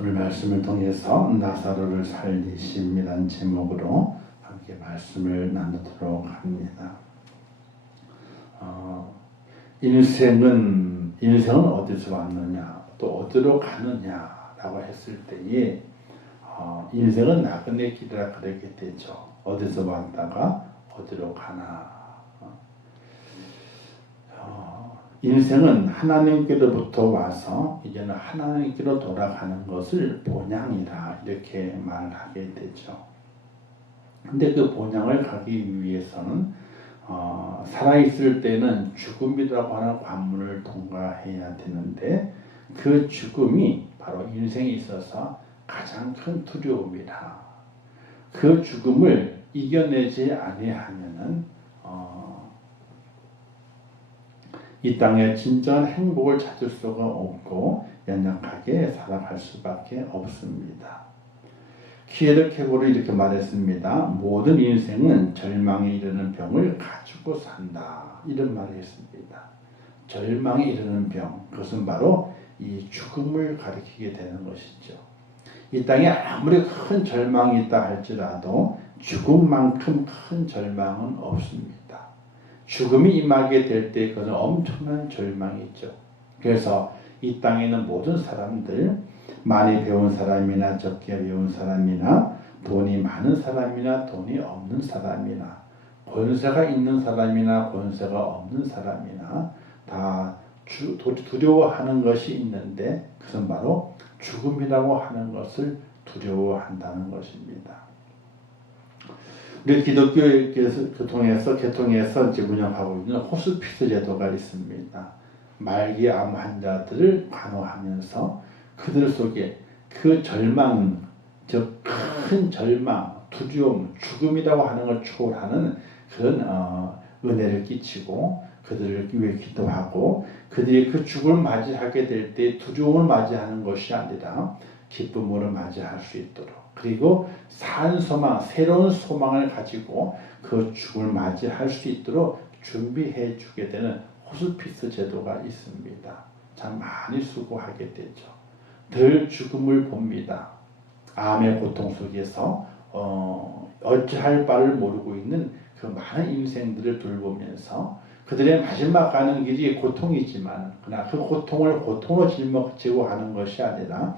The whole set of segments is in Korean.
오늘 말씀을 통해서 나사로를 살리심이란 제목으로 함께 말씀을 나누도록 합니다. 인생은 어디서 왔느냐, 또 어디로 가느냐라고 했을 때에 인생은 나그네 길이라 그렇게 되죠. 어디서 왔다가 어디로 가나. 인생은 하나님께로부터 와서 이제는 하나님께로 돌아가는 것을 본향이라 이렇게 말을 하게 되죠. 근데 그 본향을 가기 위해서는 살아있을 때는 죽음이라고 하는 관문을 통과해야 되는데 그 죽음이 바로 인생에 있어서 가장 큰 두려움이라. 그 죽음을 이겨내지 아니하면은 이 땅에 진정한 행복을 찾을 수가 없고 연약하게 살아갈 수밖에 없습니다. 키에르케고르 이렇게 말했습니다. 모든 인생은 절망에 이르는 병을 가지고 산다. 이런 말을 했습니다. 절망에 이르는 병, 그것은 바로 이 죽음을 가리키게 되는 것이죠. 이 땅에 아무리 큰 절망이 있다 할지라도 죽음만큼 큰 절망은 없습니다. 죽음이 임하게 될 때 그것은 엄청난 절망이 있죠. 그래서 이 땅에 있는 모든 사람들, 많이 배운 사람이나 적게 배운 사람이나 돈이 많은 사람이나 돈이 없는 사람이나 권세가 있는 사람이나 권세가 없는 사람이나 다 두려워하는 것이 있는데 그것은 바로 죽음이라고 하는 것을 두려워한다는 것입니다. 우리 기독교에 개통해서 이제 운영하고 있는 호스피스 제도가 있습니다. 말기 암 환자들을 간호하면서 그들 속에 그 절망, 즉 큰 절망, 두려움, 죽음이라고 하는 걸 초월하는 그런 은혜를 끼치고 그들을 위해 기도하고 그들이 그 죽음을 맞이하게 될 때 두려움을 맞이하는 것이 아니라 기쁨으로 맞이할 수 있도록, 그리고 산 소망, 새로운 소망을 가지고 그 죽음을 맞이할 수 있도록 준비해 주게 되는 호스피스 제도가 있습니다. 참 많이 수고하게 되죠. 덜 죽음을 봅니다. 암의 고통 속에서 어찌할 바를 모르고 있는 그 많은 인생들을 돌보면서 그들의 마지막 가는 길이 고통이지만 그러나 그 고통을 고통으로 짊어지고 하는 것이 아니라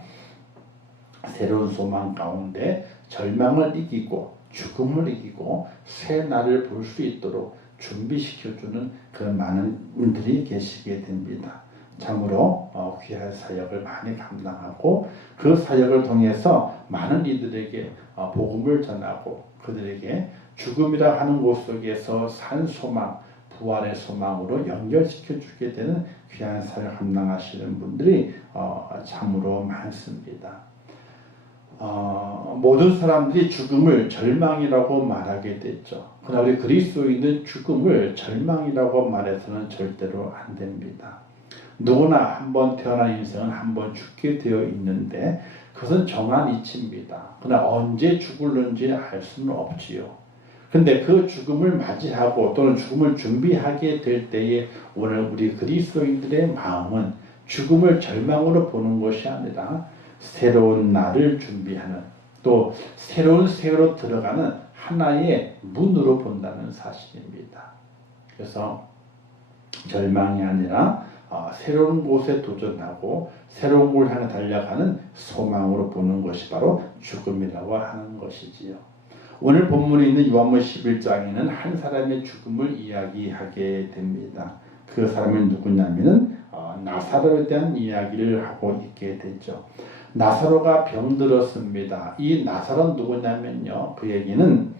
새로운 소망 가운데 절망을 이기고 죽음을 이기고 새 날을 볼 수 있도록 준비시켜주는 그런 많은 분들이 계시게 됩니다. 참으로 귀한 사역을 많이 감당하고 그 사역을 통해서 많은 이들에게 복음을 전하고 그들에게 죽음이라 하는 곳 속에서 산 소망, 부활의 소망으로 연결시켜 주게 되는 귀한 사역을 감당하시는 분들이 참으로 많습니다. 모든 사람들이 죽음을 절망이라고 말하게 됐죠. 그러나 우리 그리스도인은 죽음을 절망이라고 말해서는 절대로 안 됩니다. 누구나 한 번 태어난 인생은 한 번 죽게 되어 있는데 그것은 정한 이치입니다. 그러나 언제 죽을는지 알 수는 없지요. 근데 그 죽음을 맞이하고 또는 죽음을 준비하게 될 때에 오늘 우리 그리스도인들의 마음은 죽음을 절망으로 보는 것이 아니라 새로운 날을 준비하는, 또 새로운 세계로 들어가는 하나의 문으로 본다는 사실입니다. 그래서 절망이 아니라 새로운 곳에 도전하고 새로운 곳을 향해 달려가는 소망으로 보는 것이 바로 죽음이라고 하는 것이지요. 오늘 본문에 있는 요한복음 11장에는 한 사람의 죽음을 이야기하게 됩니다. 그 사람이 누구냐면은 나사로에 대한 이야기를 하고 있게 되죠. 나사로가 병들었습니다. 이 나사로는 누구냐면요, 그에게는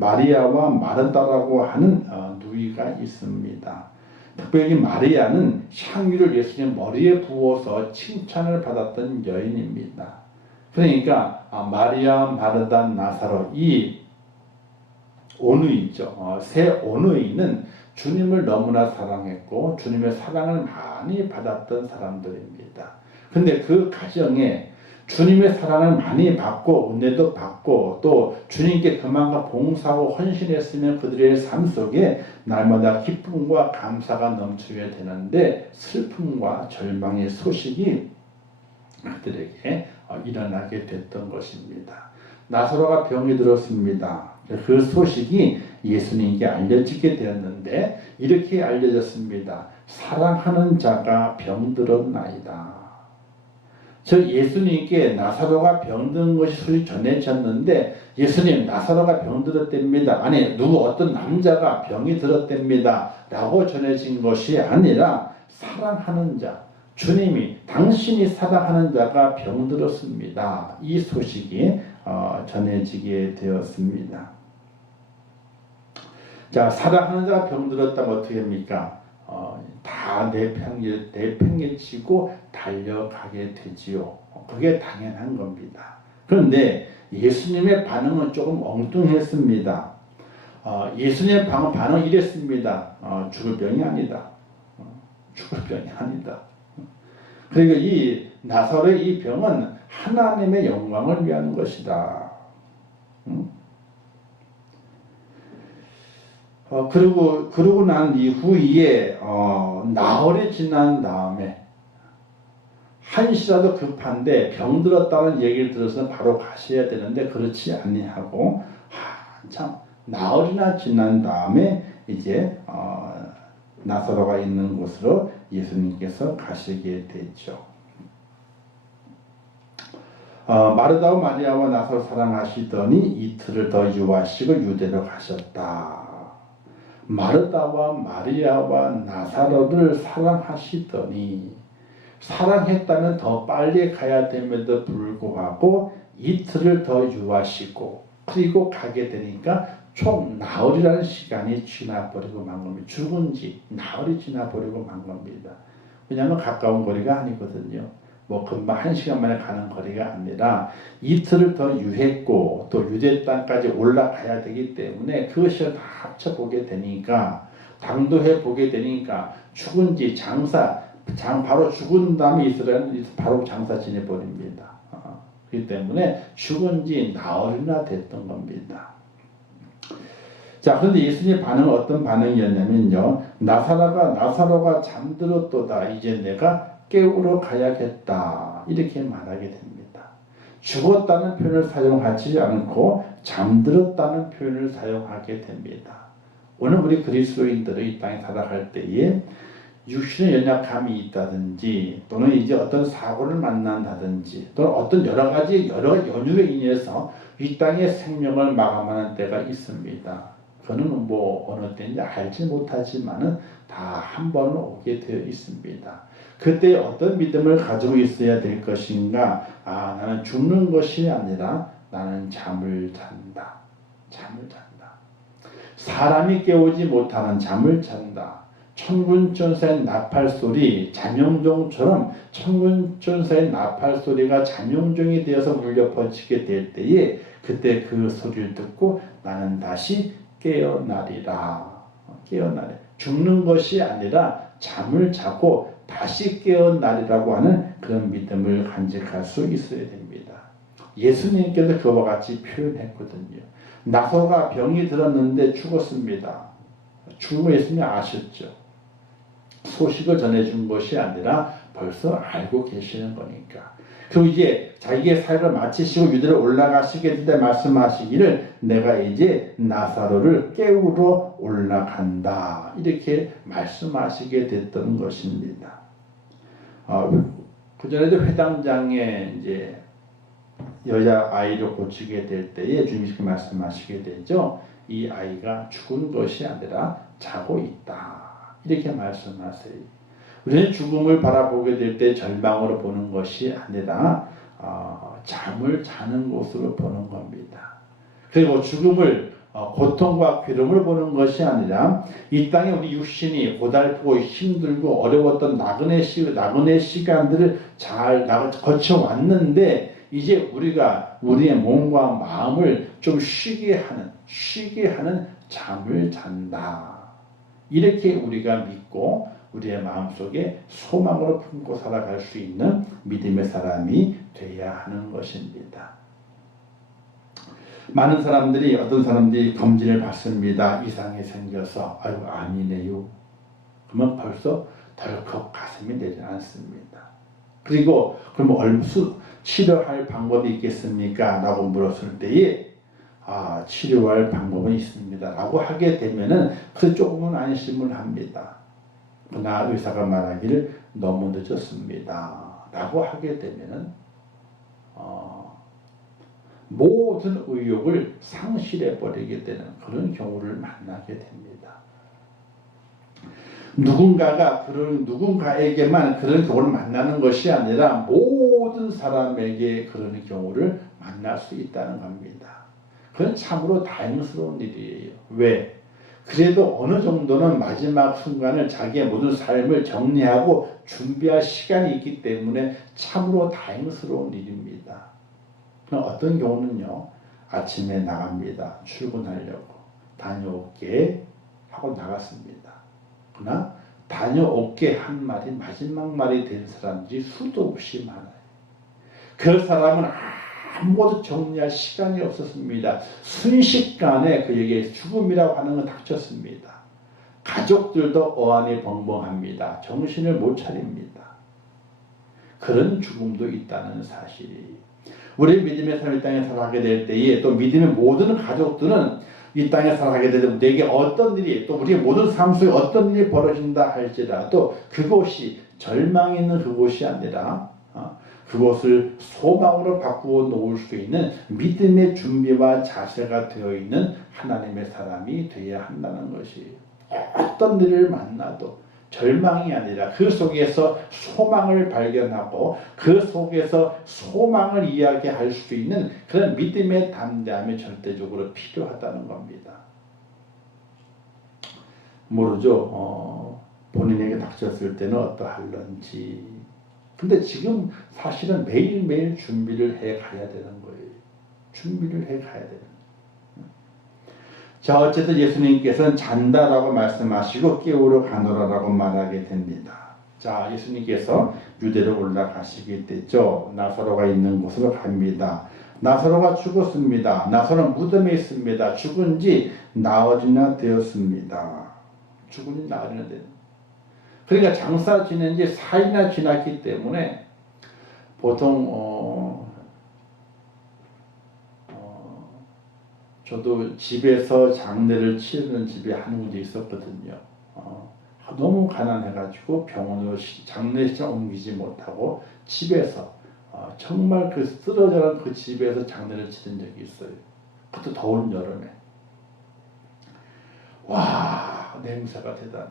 마리아와 마르다라고 하는 누이가 있습니다. 특별히 마리아는 향유를 예수님 머리에 부어서 칭찬을 받았던 여인입니다. 그러니까 마리아, 마르다, 나사로 이 오누이죠. 세 오누이는 주님을 너무나 사랑했고 주님의 사랑을 많이 받았던 사람들입니다. 근데 그 가정에 주님의 사랑을 많이 받고 은혜도 받고 또 주님께 그만큼 봉사하고 헌신했으면 그들의 삶 속에 날마다 기쁨과 감사가 넘치게 되는데 슬픔과 절망의 소식이 그들에게 일어나게 됐던 것입니다. 나사로가 병이 들었습니다. 그 소식이 예수님께 알려지게 되었는데 이렇게 알려졌습니다. 사랑하는 자가 병들었나이다. 저 예수님께 나사로가 병든 것이 소식 전해졌는데 예수님 나사로가 병들었답니다. 아니 누구 어떤 남자가 병이 들었답니다. 라고 전해진 것이 아니라 사랑하는 자 주님이 당신이 사랑하는 자가 병들었습니다. 이 소식이 전해지게 되었습니다. 자 사랑하는 자가 병들었다면 어떻게 합니까? 다 내팽개치고 달려가게 되지요. 그게 당연한 겁니다. 그런데 예수님의 반응은 조금 엉뚱했습니다. 예수님의 반응은 이랬습니다. 죽을 병이 아니다. 죽을 병이 아니다. 그리고 이 나사로의 이 병은 하나님의 영광을 위한 것이다. 그러고 난 이후에 나흘이 지난 다음에 한시라도 급한데 병들었다는 얘기를 들어서 바로 가셔야 되는데 그렇지 아니하고 한참 나흘이나 지난 다음에 이제 나사로가 있는 곳으로 예수님께서 가시게 됐죠. 마르다와 마리아와 나사로 사랑하시더니 이틀을 더 유하시고 유대로 가셨다. 마르다와 마리아와 나사로를 사랑하시더니 사랑했다면 더 빨리 가야 됨에도 불구하고 이틀을 더 유하시고 그리고 가게 되니까 총 나흘이라는 시간이 지나버리고 만 겁니다. 죽은 지 나흘이 지나버리고 만 겁니다. 왜냐하면 가까운 거리가 아니거든요. 뭐 금방 1시간 만에 가는 거리가 아니라 이틀을 더 유했고 또 유대 땅까지 올라가야 되기 때문에 그것을 다 합쳐보게 되니까 당도해 보게 되니까 죽은 지 바로 죽은 다음에 이스라엘은 바로 장사 지내버립니다. 그렇기 때문에 죽은 지 나흘이나 됐던 겁니다. 자, 그런데 예수님의 반응은 어떤 반응이었냐면요. 나사로가 잠들었도다. 이제 내가 깨우러 가야겠다. 이렇게 말하게 됩니다. 죽었다는 표현을 사용하지 않고 잠들었다는 표현을 사용하게 됩니다. 오늘 우리 그리스도인들이 이 땅에 살아갈 때에 육신의 연약함이 있다든지 또는 이제 어떤 사고를 만난다든지 또는 어떤 여러 연유에 인해서 이 땅의 생명을 마감하는 때가 있습니다. 그는 뭐 어느 때인지 알지 못하지만은 다 한 번은 오게 되어 있습니다. 그때 어떤 믿음을 가지고 있어야 될 것인가? 나는 죽는 것이 아니라 나는 잠을 잔다. 잠을 잔다. 사람이 깨우지 못하는 잠을 잔다. 천군천사의 나팔소리, 잠용종처럼 천군천사의 나팔소리가 잠용종이 되어서 울려 퍼지게 될 때에 그때 그 소리를 듣고 나는 다시 깨어나리라. 죽는 것이 아니라 잠을 자고 다시 깨어나리라고 하는 그런 믿음을 간직할 수 있어야 됩니다. 예수님께서 그와 같이 표현했거든요. 나사로가 병이 들었는데 죽었습니다. 죽음을 예수님이 아셨죠. 소식을 전해준 것이 아니라 벌써 알고 계시는 거니까. 그리고 이제 자기의 사역을 마치시고 유대로 올라가시게 될 때 말씀하시기를 내가 이제 나사로를 깨우러 올라간다. 이렇게 말씀하시게 됐던 것입니다. 그 전에도 회당장에 이제 여자 아이를 고치게 될 때에 주님께서 말씀하시게 되죠. 이 아이가 죽은 것이 아니라 자고 있다. 이렇게 말씀하세요. 우리는 죽음을 바라보게 될 때 절망으로 보는 것이 아니라 잠을 자는 것으로 보는 겁니다. 그리고 죽음을 고통과 괴로움을 보는 것이 아니라 이 땅에 우리 육신이 고달프고 힘들고 어려웠던 나그네 시간들을 잘 거쳐왔는데 이제 우리가 우리의 몸과 마음을 좀 쉬게 하는 잠을 잔다. 이렇게 우리가 믿고 우리의 마음속에 소망으로 품고 살아갈 수 있는 믿음의 사람이 되어야 하는 것입니다. 많은 사람들이 어떤 사람들이 검진을 받습니다. 이상이 생겨서 아이고 아니네요. 그러면 벌써 덜컥 가슴이 내려앉습니다. 그리고 그럼 치료할 방법이 있겠습니까? 라고 물었을 때에 치료할 방법은 있습니다. 라고 하게 되면은 그 조금은 안심을 합니다. 그러나 의사가 말하기를 너무 늦었습니다. 라고 하게 되면은 모든 의욕을 상실해 버리게 되는 그런 경우를 만나게 됩니다. 누군가에게만 그런 경우를 만나는 것이 아니라 모든 사람에게 그런 경우를 만날 수 있다는 겁니다. 그건 참으로 다행스러운 일이에요. 왜? 그래도 어느 정도는 마지막 순간을 자기의 모든 삶을 정리하고 준비할 시간이 있기 때문에 참으로 다행스러운 일입니다. 어떤 경우는요, 아침에 나갑니다. 출근하려고. 다녀올게 하고 나갔습니다. 그러나 다녀올게 한 말이 마지막 말이 된 사람들이 수도 없이 많아요. 그 사람은 아무것도 정리할 시간이 없었습니다. 순식간에 그에게 죽음이라고 하는 건 닥쳤습니다. 가족들도 어안이 벙벙합니다. 정신을 못 차립니다. 그런 죽음도 있다는 사실이 우리 믿음의 삶 이 땅에 살아가게 될 때에 또 믿음의 모든 가족들은 이 땅에 살아가게 되면 내게 어떤 일이 또 우리의 모든 삶 속에 어떤 일이 벌어진다 할지라도 그곳이 절망이 있는 그곳이 아니라 그것을 소망으로 바꾸어 놓을 수 있는 믿음의 준비와 자세가 되어 있는 하나님의 사람이 되어야 한다는 것이 어떤 일을 만나도 절망이 아니라 그 속에서 소망을 발견하고 그 속에서 소망을 이야기할 수 있는 그런 믿음의 담대함이 절대적으로 필요하다는 겁니다. 모르죠. 본인에게 닥쳤을 때는 어떠할런지. 근데 지금 사실은 매일매일 준비를 해 가야 되는 거예요. 준비를 해 가야 되는 거예요. 자, 어쨌든 예수님께서는 잔다라고 말씀하시고 깨우러 가노라라고 말하게 됩니다. 자, 예수님께서 유대로 올라가시게 되죠. 나사로가 있는 곳으로 갑니다. 나사로가 죽었습니다. 나사로는 무덤에 있습니다. 죽은 지 나흘이나 되었습니다. 죽은 지 나흘이나 되었습니다. 그러니까 장사 지낸 지 4일이나 지났기 때문에 보통 저도 집에서 장례를 치르는 집에 한 군데 있었거든요. 너무 가난해가지고 병원으로 장례식장 옮기지 못하고 집에서 정말 그 쓰러져간 그 집에서 장례를 치른 적이 있어요. 그것도 더운 여름에. 와, 냄새가 대단해.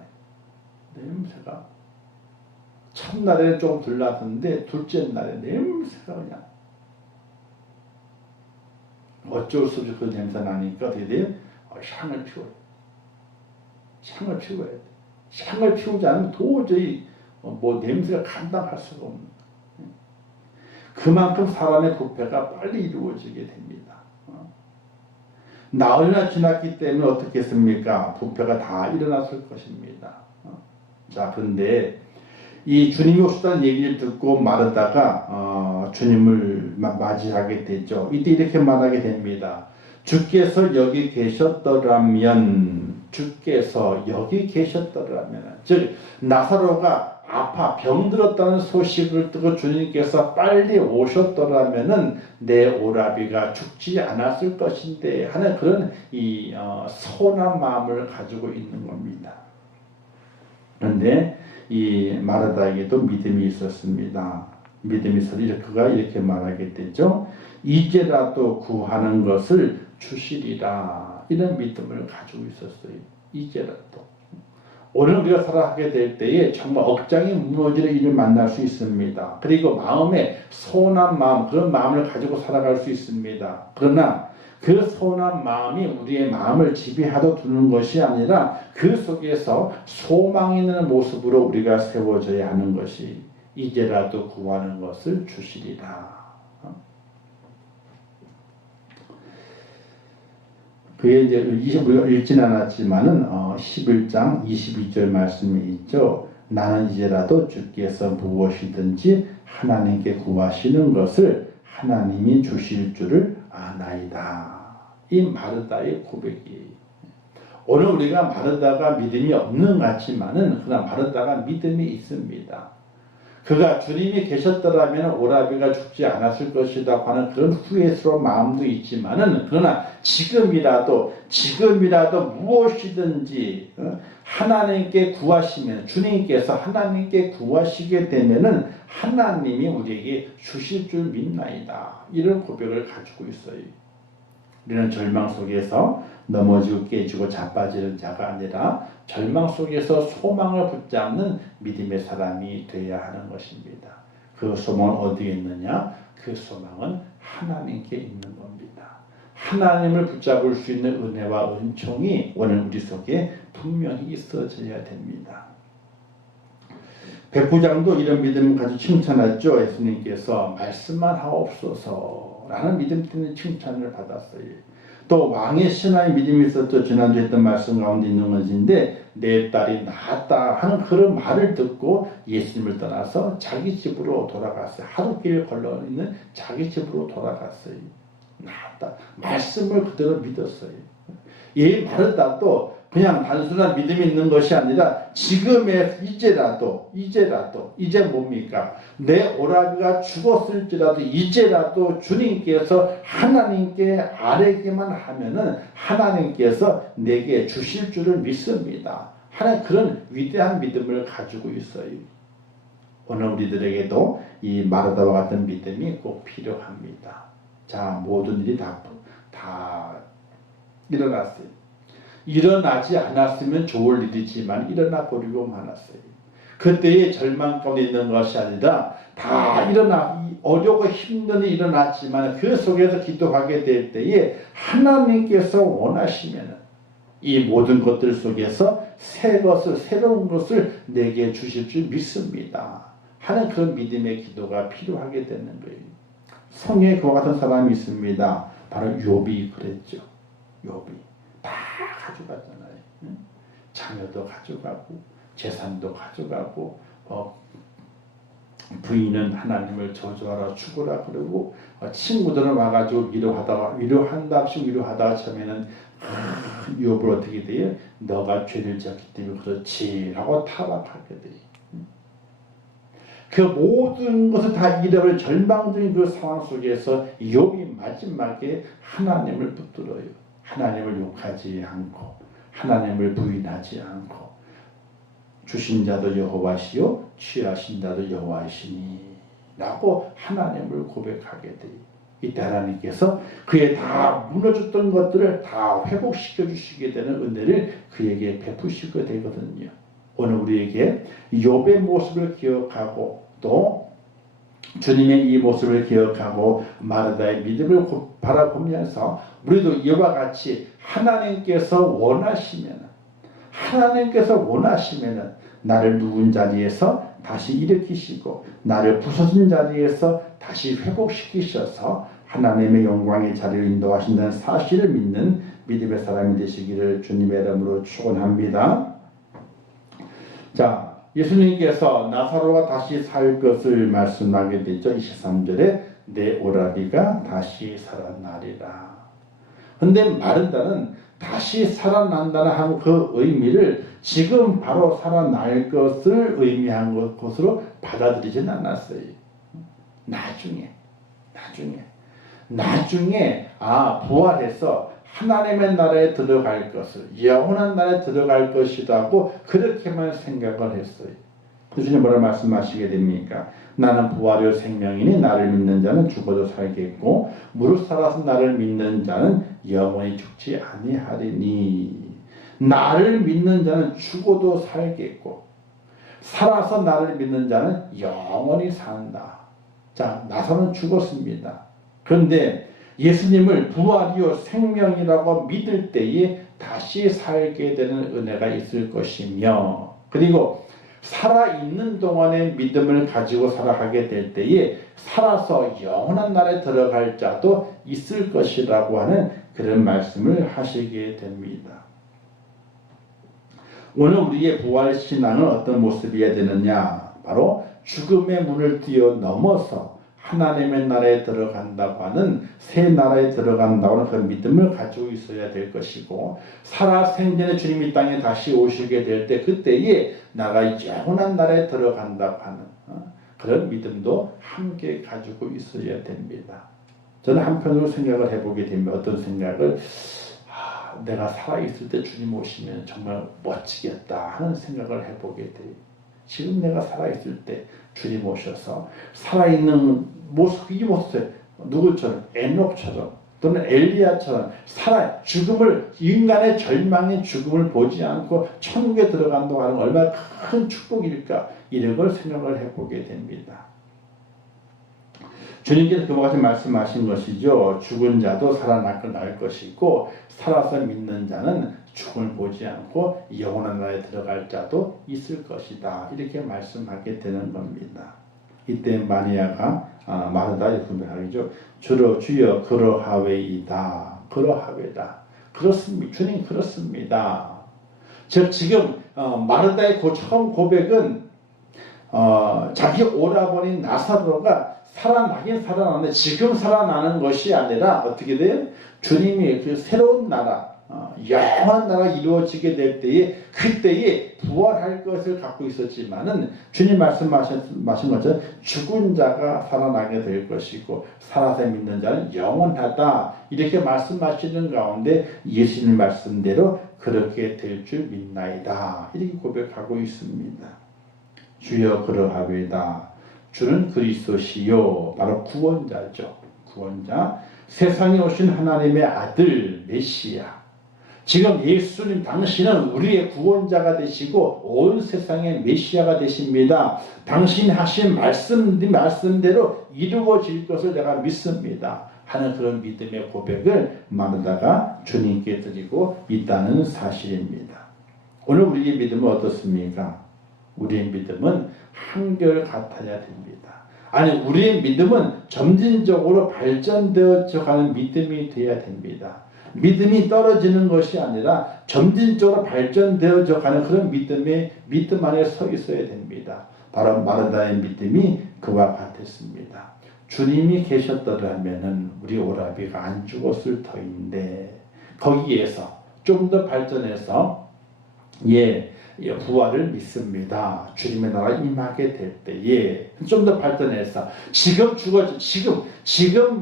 냄새가 첫날에는 조금 덜 났는데 둘째 날에 냄새가 그냥 어쩔 수 없이 그 냄새 나니까 어떻게 향을 피워요. 향을 피워야 돼. 향을 피우지 않으면 도저히 냄새가 감당할 수가 없는 거예요. 그만큼 사람의 부패가 빨리 이루어지게 됩니다. 나흘이나 지났기 때문에 어떻겠습니까? 부패가 다 일어났을 것입니다. 자, 그런데 이 주님이 오셨다는 얘기를 듣고 마르다가 주님을 맞이하게 되죠. 이때 이렇게 말하게 됩니다. 주께서 여기 계셨더라면, 즉 나사로가 아파 병들었다는 소식을 듣고 주님께서 빨리 오셨더라면은 내 오라비가 죽지 않았을 것인데 하는 그런 이 서운한 마음을 가지고 있는 겁니다. 그런데 이 마르다에게도 믿음이 있었습니다. 믿음이 있어서 그가 이렇게 말하게 되죠. 이제라도 구하는 것을 주시리라. 이런 믿음을 가지고 있었어요. 이제라도. 오늘 우리가 살아가게 될 때에 정말 억장이 무너지는 일을 만날 수 있습니다. 그리고 마음에 서운한 마음, 그런 마음을 가지고 살아갈 수 있습니다. 그러나 그 서운한 마음이 우리의 마음을 지배하도 두는 것이 아니라 그 속에서 소망 있는 모습으로 우리가 세워져야 하는 것이 이제라도 구하는 것을 주시리라. 그게 이제 우리가 읽지는 않았지만은 11장 22절 말씀이 있죠. 나는 이제라도 주께서 무엇이든지 하나님께 구하시는 것을 하나님이 주실 줄을 아나이다. 이 마르다의 고백이에요. 오늘 우리가 마르다가 믿음이 없는 것 같지만은 그러나 마르다가 믿음이 있습니다. 그가 주님이 계셨더라면 오라비가 죽지 않았을 것이다 하는 그런 후회스러운 마음도 있지만은, 그러나 지금이라도 무엇이든지 하나님께 구하시면, 주님께서 하나님께 구하시게 되면은 하나님이 우리에게 주실 줄 믿나이다. 이런 고백을 가지고 있어요. 우리는 절망 속에서 넘어지고 깨지고 자빠지는 자가 아니라 절망 속에서 소망을 붙잡는 믿음의 사람이 되어야 하는 것입니다. 그 소망은 어디에 있느냐? 그 소망은 하나님께 있는 겁니다. 하나님을 붙잡을 수 있는 은혜와 은총이 오늘 우리 속에 분명히 있어져야 됩니다. 백부장도 이런 믿음을 가지고 칭찬했죠. 예수님께서 말씀만 하옵소서 라는 믿음 때문에 칭찬을 받았어요. 또 왕의 신하의 믿음이 있었죠. 지난주에 했던 말씀 가운데 있는 것인데, 내 딸이 나았다 하는 그런 말을 듣고 예수님을 떠나서 자기 집으로 돌아갔어요. 하루길 걸러 있는 자기 집으로 돌아갔어요. 나았다. 말씀을 그대로 믿었어요. 이 말을 또 그냥 단순한 믿음이 있는 것이 아니라 지금의 이제 뭡니까? 내 오라비가 죽었을지라도 이제라도 주님께서 하나님께 아뢰기만 하면은 하나님께서 내게 주실 줄을 믿습니다 하는 그런 위대한 믿음을 가지고 있어요. 오늘 우리들에게도 이 마르다와 같은 믿음이 꼭 필요합니다. 자, 모든 일이 다 일어났어요. 일어나지 않았으면 좋을 일이지만 일어나 버리고 말았어요. 그때의 절망 가운데 있는 것이 아니라 다 어려고 힘든 일이 일어났지만 그 속에서 기도하게 될 때에 하나님께서 원하시면 이 모든 것들 속에서 새로운 것을 내게 주실 줄 믿습니다 하는 그런 믿음의 기도가 필요하게 되는 거예요. 성경에 그와 같은 사람이 있습니다. 바로 욥이 그랬죠. 욥이 다 가져갔잖아요. 자녀도 가져가고 재산도 가져가고 부인은 하나님을 저주하라 죽으라 그러고 친구들은 와가지고 위로하다가 처음에는 욥을 어떻게 돼요? 너가 죄를 지었기 때문에 그렇지 라고 타박하게 돼요. 그 모든 것을 다 잃어버린 절망적인 그 상황 속에서 욥이 마지막에 하나님을 붙들어요. 하나님을 욕하지 않고 하나님을 부인하지 않고 주신 자도 여호와시요 취하신 자도 여호와시니 라고 하나님을 고백하게 돼요. 이때 하나님께서 그의 다 무너졌던 것들을 다 회복시켜 주시게 되는 은혜를 그에게 베푸시게 되거든요. 오늘 우리에게 욥의 모습을 기억하고 또 주님의 이 모습을 기억하고 마르다의 믿음을 바라보면서 우리도 이와 같이 하나님께서 원하시면 나를 누운 자리에서 다시 일으키시고 나를 부서진 자리에서 다시 회복시키셔서 하나님의 영광의 자리를 인도하신다는 사실을 믿는 믿음의 사람이 되시기를 주님의 이름으로 축원합니다. 자, 예수님께서 나사로가 다시 살 것을 말씀하게 되죠. 23절에 내 오라비가 다시 살아나리라. 근데 마르다는 다시 살아난다는 그 의미를 지금 바로 살아날 것을 의미한 것으로 받아들이진 않았어요. 나중에 부활해서 하나님의 나라에 들어갈 것을, 영원한 나라에 들어갈 것이라고 그렇게만 생각을 했어요. 주님 뭐라 말씀하시게 됩니까? 나는 부활이요 생명이니 나를 믿는 자는 죽어도 살겠고 무릇 살아서 나를 믿는 자는 영원히 죽지 아니하리니. 나를 믿는 자는 죽어도 살겠고 살아서 나를 믿는 자는 영원히 산다. 자, 나사로는 죽었습니다. 그런데 예수님을 부활이요 생명이라고 믿을 때에 다시 살게 되는 은혜가 있을 것이며, 그리고 살아있는 동안의 믿음을 가지고 살아가게 될 때에 살아서 영원한 나라에 들어갈 자도 있을 것이라고 하는 그런 말씀을 하시게 됩니다. 오늘 우리의 부활신앙은 어떤 모습이어야 되느냐? 바로 죽음의 문을 뛰어넘어서 하나님의 나라에 들어간다고 하는, 새 나라에 들어간다고 하는 그 믿음을 가지고 있어야 될 것이고, 살아생전에 주님이 이 땅에 다시 오시게 될 때 그때에 나가 영원한 나라에 들어간다고 하는 그런 믿음도 함께 가지고 있어야 됩니다. 저는 한편으로 생각을 해보게 되면 어떤 생각을 내가 살아있을 때 주님 오시면 정말 멋지겠다 하는 생각을 해보게 돼요. 지금 내가 살아있을 때 주님 오셔서 살아있는 모습, 이 모습, 누구처럼? 에녹처럼 또는 엘리야처럼 죽음을, 인간의 절망인 죽음을 보지 않고 천국에 들어간다고 하는 얼마나 큰 축복일까, 이런 걸 생각을 해보게 됩니다. 주님께서 그와 같이 말씀하신 것이죠. 죽은 자도 살아날 것이고 살아서 믿는 자는 죽음을 보지 않고 영원한 나라에 들어갈 자도 있을 것이다. 이렇게 말씀하게 되는 겁니다. 이때 마리아가 마르다 이렇게 분명하죠. 주여 그러하웨이다. 그러하웨다. 그렇습니다. 주님 그렇습니다. 지금 마르다의 처음 고백은 자기 오라버니 나사로가 살아나긴 살아나는데 지금 살아나는 것이 아니라 어떻게 돼요? 주님이 그 새로운 나라, 영원한 나라가 이루어지게 될 때에, 그때에 부활할 것을 갖고 있었지만은 주님 말씀하신 것처럼 죽은 자가 살아나게 될 것이고 살아서 믿는 자는 영원하다, 이렇게 말씀하시는 가운데 예수님 말씀대로 그렇게 될 줄 믿나이다, 이렇게 고백하고 있습니다. 주여 그러하외다. 주는 그리스도시요, 바로 구원자죠. 구원자, 세상에 오신 하나님의 아들 메시아. 지금 예수님 당신은 우리의 구원자가 되시고 온 세상의 메시아가 되십니다. 당신이 하신 말씀대로 이루어질 것을 내가 믿습니다 하는 그런 믿음의 고백을 마르다가 주님께 드리고 있다는 사실입니다. 오늘 우리의 믿음은 어떻습니까? 우리의 믿음은 한결같아야 됩니다. 아니, 우리의 믿음은 점진적으로 발전되어져 가는 믿음이 되어야 됩니다. 믿음이 떨어지는 것이 아니라 점진적으로 발전되어져 가는 그런 믿음 안에 서 있어야 됩니다. 바로 마르다의 믿음이 그와 같았습니다. 주님이 계셨더라면 우리 오라비가 안 죽었을 터인데, 거기에서 좀 더 발전해서 부활을 믿습니다. 주님의 나라 임하게 될 때에 좀 더 발전해서 지금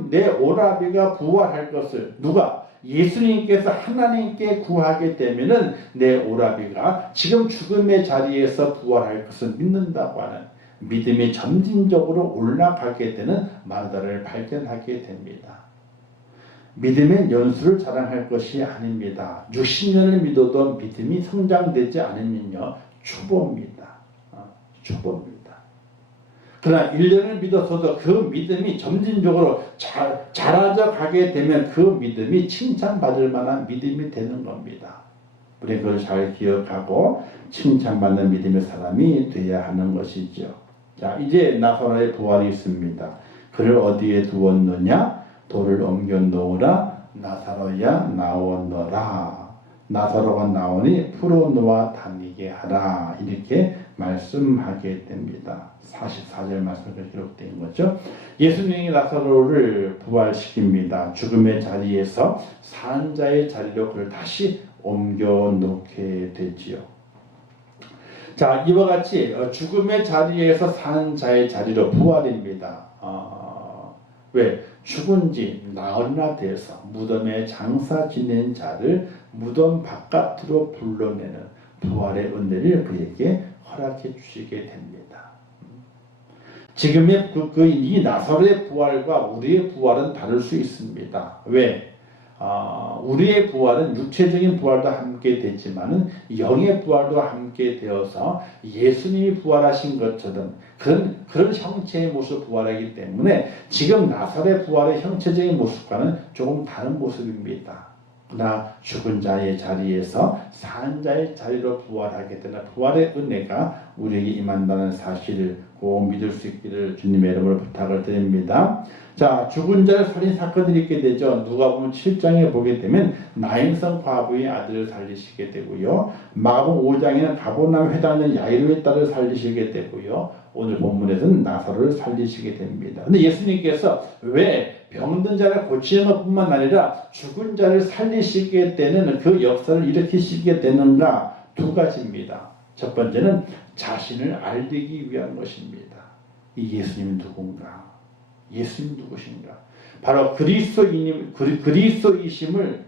내 오라비가 부활할 것을 누가? 예수님께서 하나님께 구하게 되면은 내 오라비가 지금 죽음의 자리에서 부활할 것을 믿는다고 하는 믿음이 점진적으로 올라가게 되는 마르다를 발견하게 됩니다. 믿음의 연수를 자랑할 것이 아닙니다. 60년을 믿어도 믿음이 성장되지 않으면요, 초보입니다. 초보입니다. 그러나 1년을 믿어서도 그 믿음이 점진적으로 자라져 가게 되면 그 믿음이 칭찬받을 만한 믿음이 되는 겁니다. 우리 그걸 잘 기억하고 칭찬받는 믿음의 사람이 되어야 하는 것이죠. 자, 이제 나사로의 부활이 있습니다. 그를 어디에 두었느냐? 돌을 옮겨 놓으라. 나사로야 나오너라. 나사로가 나오니 풀어놓아 다니게 하라. 이렇게 말씀하게 됩니다. 44절 말씀이 기록된 거죠. 예수님이 나사로를 부활시킵니다. 죽음의 자리에서 산 자의 자리로 그를 다시 옮겨 놓게 되지요. 자, 이와 같이 죽음의 자리에서 산 자의 자리로 부활입니다. 왜? 죽은 지 나흘이나 돼서 무덤에 장사 지낸 자를 무덤 바깥으로 불러내는 부활의 은혜를 그에게 허락해 주시게 됩니다. 지금의 이 나사로의 부활과 우리의 부활은 다를 수 있습니다. 왜? 우리의 부활은 육체적인 부활도 함께 되지만은 영의 부활도 함께 되어서 예수님이 부활하신 것처럼 그런 형체의 모습 부활하기 때문에 지금 나사로의 부활의 형체적인 모습과는 조금 다른 모습입니다. 그러나 죽은 자의 자리에서 산 자의 자리로 부활하게 되는 부활의 은혜가 우리에게 임한다는 사실을 꼭 믿을 수 있기를 주님의 이름으로 부탁을 드립니다. 자, 죽은 자를 살린 사건들이 있게 되죠. 누가복음 7장에 보게 되면 나행성 과부의 아들을 살리시게 되고요. 마가복음 5장에는 가버나움 회당장 야이로의 딸을 살리시게 되고요. 오늘 본문에서는 나사로를 살리시게 됩니다. 근데 예수님께서 왜 병든 자를 고치는 것뿐만 아니라 죽은 자를 살리시게 되는 그 역사를 일으키시게 되는가? 두 가지입니다. 첫 번째는 자신을 알리기 위한 것입니다. 이 예수님 누군가? 예수님 누구신가? 바로 그리스도이심을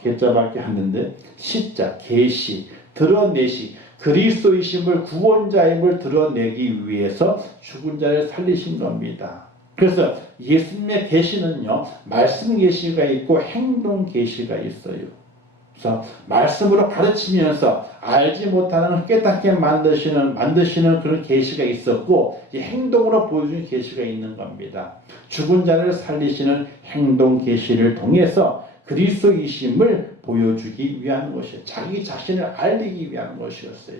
개자밖에 하는데 시자, 계시, 드러내시, 그리스도이심을 구원자임을 드러내기 위해서 죽은 자를 살리신 겁니다. 그래서 예수님의 계시는요, 말씀 계시가 있고 행동 계시가 있어요. 그래서 말씀으로 가르치면서 알지 못하는 깨닫게 만드시는 그런 계시가 있었고, 이 행동으로 보여주는 계시가 있는 겁니다. 죽은 자를 살리시는 행동 계시를 통해서 그리스도이심을 보여주기 위한 것이에요. 자기 자신을 알리기 위한 것이었어요.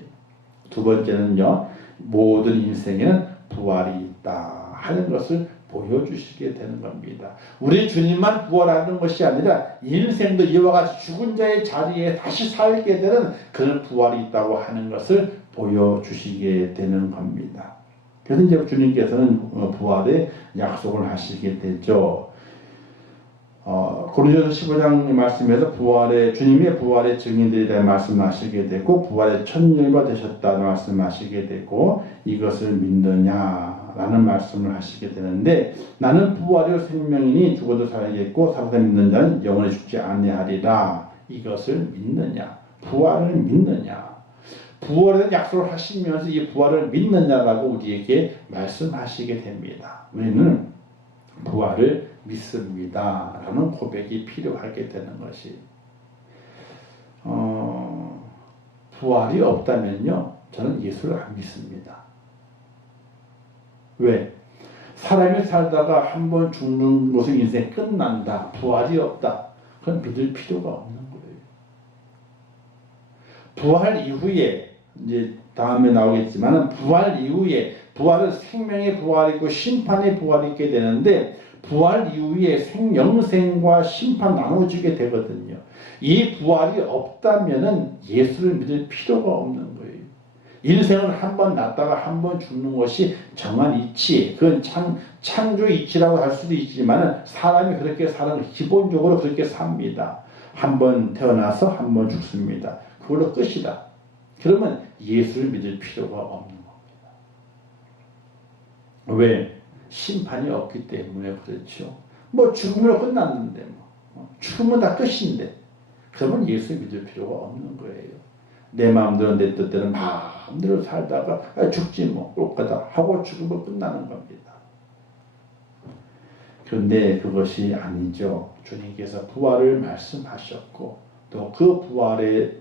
두 번째는요, 모든 인생에는 부활이 있다 하는 것을 보여주시게 되는 겁니다. 우리 주님만 부활하는 것이 아니라 인생도 이와 같이 죽은 자의 자리에 다시 살게 되는 그런 부활이 있다고 하는 것을 보여주시게 되는 겁니다. 그래서 이제 주님께서는 부활의 약속을 하시게 되죠. 고린도서 15장 말씀에서 주님의 부활의 증인들에 대해 말씀하시게 되고, 부활의 천년이 되셨다는 말씀하시게 되고, 이것을 믿느냐라는 말씀을 하시게 되는데, 나는 부활의 생명이니 죽어도 살아야겠고 살아서 믿는 자는 영원히 죽지 아니하리라. 이것을 믿느냐, 부활을 믿느냐, 부활에 대한 약속을 하시면서 이 부활을 믿느냐라고 우리에게 말씀하시게 됩니다. 우리는 부활을 믿습니다 라는 고백이 필요하게 되는 것이, 부활이 없다면요, 저는 예수를 안 믿습니다. 왜? 사람이 살다가 한 번 죽는 것은 인생 끝난다, 부활이 없다, 그건 믿을 필요가 없는 거예요. 부활 이후에, 이제 다음에 나오겠지만, 부활 이후에, 부활은 생명의 부활이고 심판의 부활이 있게 되는데, 부활 이후에 영생과 심판 나눠지게 되거든요. 이 부활이 없다면은 예수를 믿을 필요가 없는 거예요. 인생은 한 번 났다가 한 번 죽는 것이 정한 이치, 그건 창조 이치라고 할 수도 있지만, 사람이 그렇게 사는, 기본적으로 그렇게 삽니다. 한 번 태어나서 한 번 죽습니다. 그걸로 끝이다. 그러면 예수를 믿을 필요가 없는 겁니다. 왜? 심판이 없기 때문에 그렇죠. 뭐 죽으면 끝났는데, 죽으면 다 끝인데, 그러면 예수 믿을 필요가 없는 거예요. 내 마음대로 내 뜻대로 마음대로 살다가 죽지 뭐 꼴까다 하고 죽으면 끝나는 겁니다. 그런데 그것이 아니죠. 주님께서 부활을 말씀하셨고, 또 그 부활의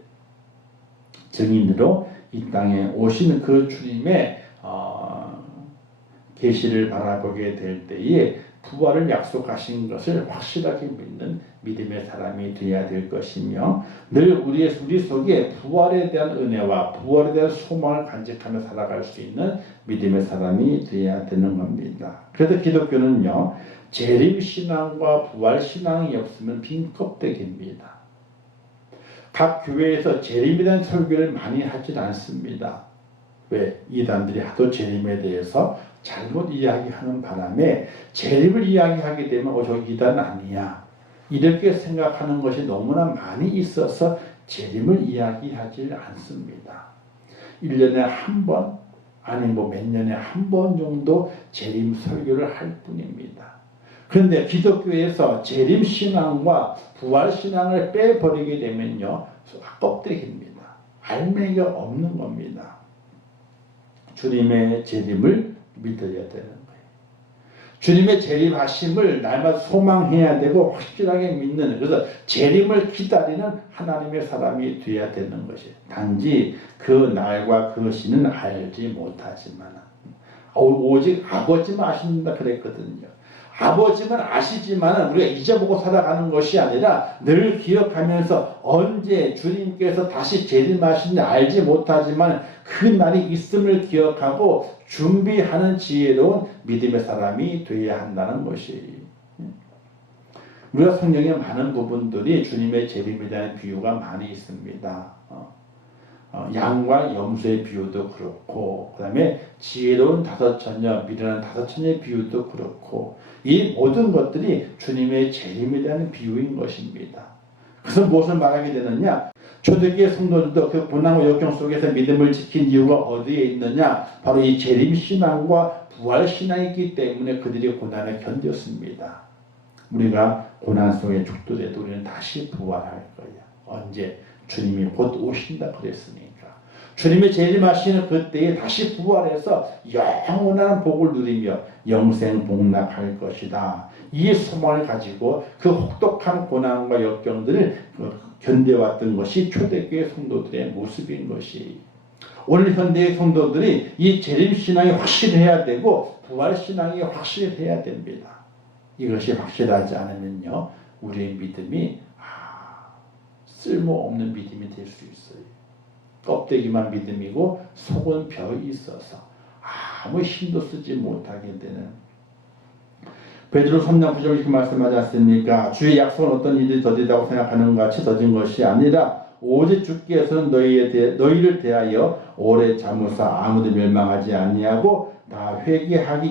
증인으로 이 땅에 오시는 그 주님의 계시를 바라보게 될 때에 부활을 약속하신 것을 확실하게 믿는 믿음의 사람이 되어야 될 것이며, 늘 우리 속에 부활에 대한 은혜와 부활에 대한 소망을 간직하며 살아갈 수 있는 믿음의 사람이 되어야 되는 겁니다. 그래서 기독교는요, 재림신앙과 부활신앙이 없으면 빈 껍데기입니다. 각 교회에서 재림에 대한 설교를 많이 하진 않습니다. 왜? 이단들이 하도 재림에 대해서 잘못 이야기하는 바람에 재림을 이야기하게 되면 저 이단 아니야, 이렇게 생각하는 것이 너무나 많이 있어서 재림을 이야기하지 않습니다. 1년에 한 번, 아니 몇 년에 한 번 정도 재림 설교를 할 뿐입니다. 그런데 기독교에서 재림 신앙과 부활 신앙을 빼버리게 되면요, 껍데기입니다. 알맹이가 없는 겁니다. 주님의 재림을 믿어야 되는 거예요. 주님의 재림하심을 날마다 소망해야 되고 확실하게 믿는, 그래서 재림을 기다리는 하나님의 사람이 되어야 되는 것이에요. 단지 그 날과 그 시는 알지 못하지만, 오직 아버지만 아신다 그랬거든요. 아버지만 아시지만 우리가 잊어보고 살아가는 것이 아니라 늘 기억하면서 언제 주님께서 다시 재림하시는지 알지 못하지만 그 날이 있음을 기억하고 준비하는 지혜로운 믿음의 사람이 되어야 한다는 것이, 우리가 성경에 많은 부분들이 주님의 재림에 대한 비유가 많이 있습니다. 양과 염소의 비유도 그렇고, 그 다음에 지혜로운 5처녀, 미련한 5처녀의 비유도 그렇고, 이 모든 것들이 주님의 재림에 대한 비유인 것입니다. 그래서 무엇을 말하게 되느냐? 초대교회 성도들도 그 고난과 역경 속에서 믿음을 지킨 이유가 어디에 있느냐? 바로 이 재림신앙과 부활신앙이 있기 때문에 그들이 고난을 견뎠습니다. 우리가 고난 속에 죽더라도 우리는 다시 부활할 거야. 언제? 주님이 곧 오신다 그랬으니까. 주님의 재림하시는 그때에 다시 부활해서 영원한 복을 누리며 영생 복락할 것이다. 이 소망을 가지고 그 혹독한 고난과 역경들을 견뎌왔던 것이 초대교회 성도들의 모습인 것이. 오늘 현대의 성도들이 이 재림신앙이 확실해야 되고 부활신앙이 확실해야 됩니다. 이것이 확실하지 않으면요, 우리의 믿음이 쓸모없는 믿음이 될 수 있어요. 껍데기만 믿음이고 속은 벼이 있어서 아무 힘도 쓰지 못하게 되는. 베드로 3장 9절 이렇게 말씀하지 않습니까? 주의 약속은 어떤 일이 더디다고 생각하는 것 같이 더딘 것이 아니라 오직 주께서는 너희를 대하여 오래 참으사 아무도 멸망하지 아니하고 다 회개하기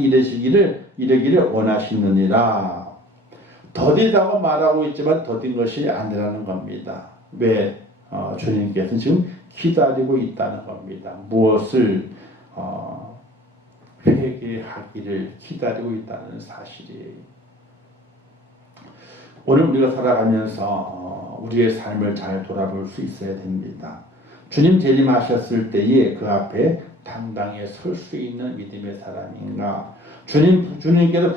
이르기를 원하시느니라. 더디다고 말하고 있지만 더딘 것이 아니라는 겁니다. 왜? 주님께서는 지금 기다리고 있다는 겁니다. 무엇을 회개하기를 기다리고 있다는 사실이에요. 오늘 우리가 살아가면서 우리의 삶을 잘 돌아볼 수 있어야 됩니다. 주님 재림하셨을 때에 그 앞에 당당히 설 수 있는 믿음의 사람인가? 주님께서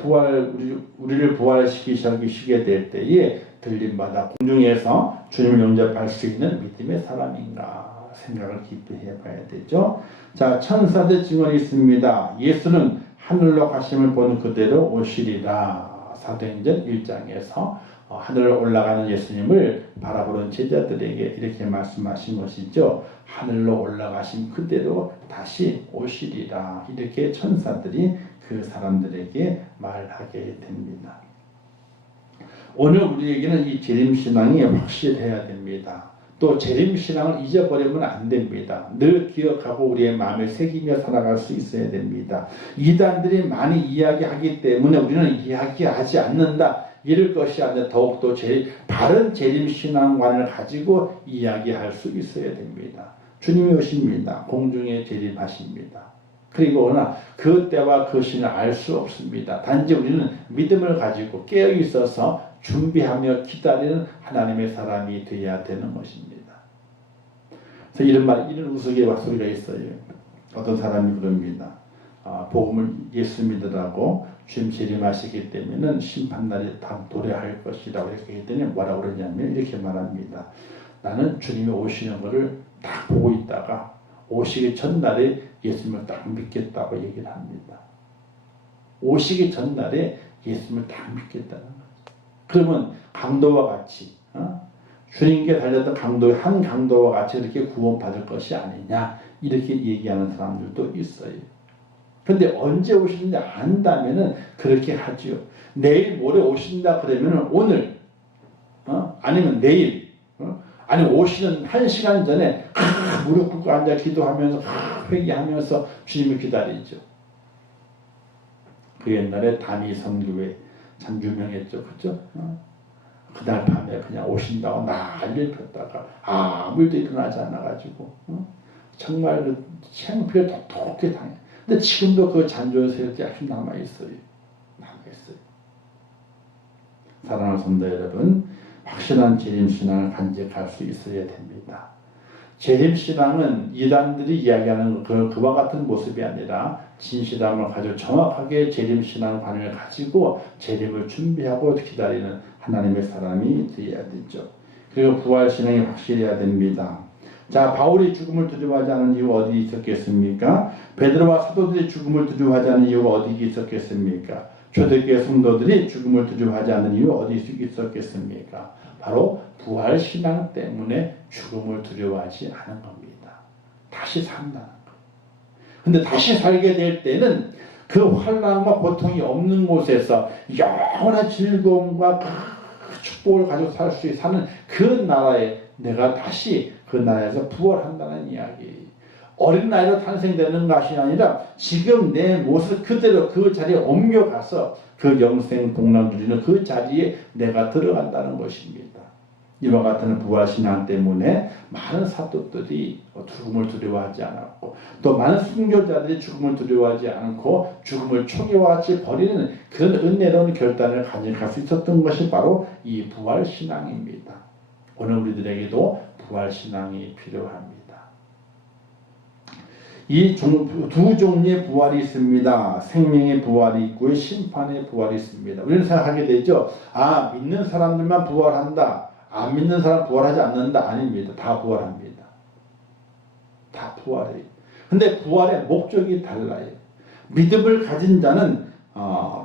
우리를 부활시키시게 될 때에 들림받아 공중에서 주님을 영접할 수 있는 믿음의 사람인가? 생각을 깊이 해봐야 되죠. 자, 천사들 증언이 있습니다. 예수는 하늘로 가심을 보는 그대로 오시리라. 사도행전 1장에서 하늘로 올라가는 예수님을 바라보는 제자들에게 이렇게 말씀하신 것이죠. 하늘로 올라가신 그대로 다시 오시리라. 이렇게 천사들이 그 사람들에게 말하게 됩니다. 오늘 우리에게는 이 재림신앙이 확실해야 됩니다. 또 재림신앙을 잊어버리면 안 됩니다. 늘 기억하고 우리의 마음에 새기며 살아갈 수 있어야 됩니다. 이단들이 많이 이야기하기 때문에 우리는 이야기하지 않는다. 이럴 것이 아니라 더욱더 바른 재림신앙관을 가지고 이야기할 수 있어야 됩니다. 주님이 오십니다. 공중에 재림하십니다. 그리고 그러나 그 때와 그 시는 알 수 없습니다. 단지 우리는 믿음을 가지고 깨어 있어서 준비하며 기다리는 하나님의 사람이 되어야 되는 것입니다. 그래서 이런 우스갯소리가 있어요. 어떤 사람이 그럽니다. 복음을 예수 믿으라고 주님 재림하시기 때문에 심판날에 다 도래할 것이라고 이렇게 했더니 뭐라고 그러냐면 이렇게 말합니다. 나는 주님이 오시는 것을 딱 보고 있다가 오시기 전날에 예수님을 딱 믿겠다고 얘기를 합니다. 오시기 전날에 예수님을 딱 믿겠다는 거죠. 그러면 강도와 같이 주님께 달렸던 한 강도와 같이 이렇게 구원받을 것이 아니냐 이렇게 얘기하는 사람들도 있어요. 그런데 언제 오시는지 안다면은 그렇게 하지요. 내일 모레 오신다 그러면은 오늘 아니면 내일 아니 오시는 1시간 전에 무릎 꿇고 앉아 기도하면서 회개하면서 주님을 기다리죠. 그 옛날에 다미 선교회 참 유명했죠. 그죠? 그날 밤에 그냥 오신다고 난리를 폈다가 아무 일도 일어나지 않아가지고 정말 창피를 독특하게 당해. 근데 지금도 그 잔존세력이 아직 남아있어요. 사랑하는 성도 여러분, 확실한 재림신앙을 간직할 수 있어야 됩니다. 재림신앙은 이단들이 이야기하는 그와 같은 모습이 아니라 진실함을 가지고 정확하게 재림신앙관을 가지고 재림을 준비하고 기다리는 하나님의 사람이 되어야 되죠. 그리고 부활신앙이 확실해야 됩니다. 자, 바울이 죽음을 두려워하지 않은 이유가 어디 있었겠습니까? 베드로와 사도들이 죽음을 두려워하지 않은 이유가 어디 있었겠습니까? 초대교회 성도들이 죽음을 두려워하지 않는 이유가 어디 있었겠습니까? 바로 부활신앙 때문에 죽음을 두려워하지 않은 겁니다. 다시 산다는 것. 근데 다시 살게 될 때는 그 환난과 고통이 없는 곳에서 영원한 즐거움과 그 축복을 가지고 사는 그 나라에 내가 다시 그 나라에서 부활한다는 이야기. 어린 나이로 탄생되는 것이 아니라 지금 내 모습 그대로 그 자리에 옮겨가서 그 영생 복락 누리는 그 자리에 내가 들어간다는 것입니다. 이와 같은 부활신앙 때문에 많은 사도들이 죽음을 두려워하지 않았고 또 많은 순교자들이 죽음을 두려워하지 않고 죽음을 초기와 같이 버리는 그런 은혜로운 결단을 가져갈 수 있었던 것이 바로 이 부활신앙입니다. 오늘 우리들에게도 부활신앙이 필요합니다. 이 두 종류의 부활이 있습니다. 생명의 부활이 있고 심판의 부활이 있습니다. 우리는 생각하게 되죠. 아, 믿는 사람들만 부활한다. 안 믿는 사람 부활하지 않는다. 아닙니다. 다 부활합니다. 다 부활해요. 근데 부활의 목적이 달라요. 믿음을 가진 자는